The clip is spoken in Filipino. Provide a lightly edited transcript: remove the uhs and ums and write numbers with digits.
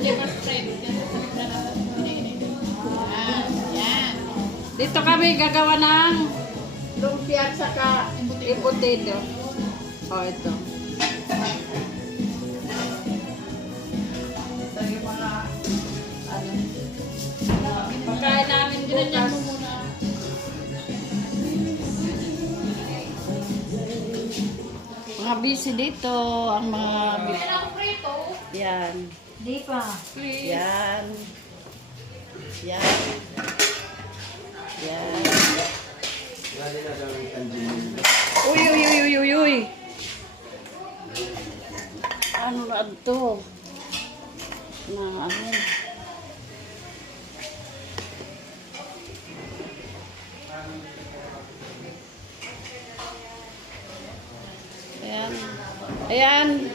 liver spread. Yan. Dito kami gagawa ng lumpia at saka embutido. Oh, ito. Ito yung mga pagkain namin bukas. Mga busy dito, ang mga yan. Di pa. Yan. Yan. Yan. Uy, uy, uy, uy, uy, uy. Ano na ito? Na ano? Ayan. Ayan.